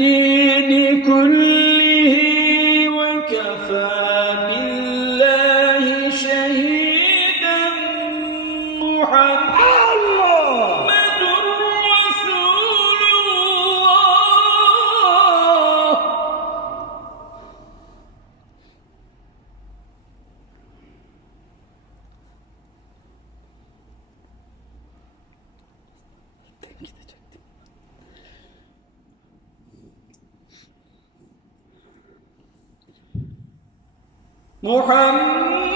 الدين كله وكفى بالله شهيدا محمد رسول الله. محمد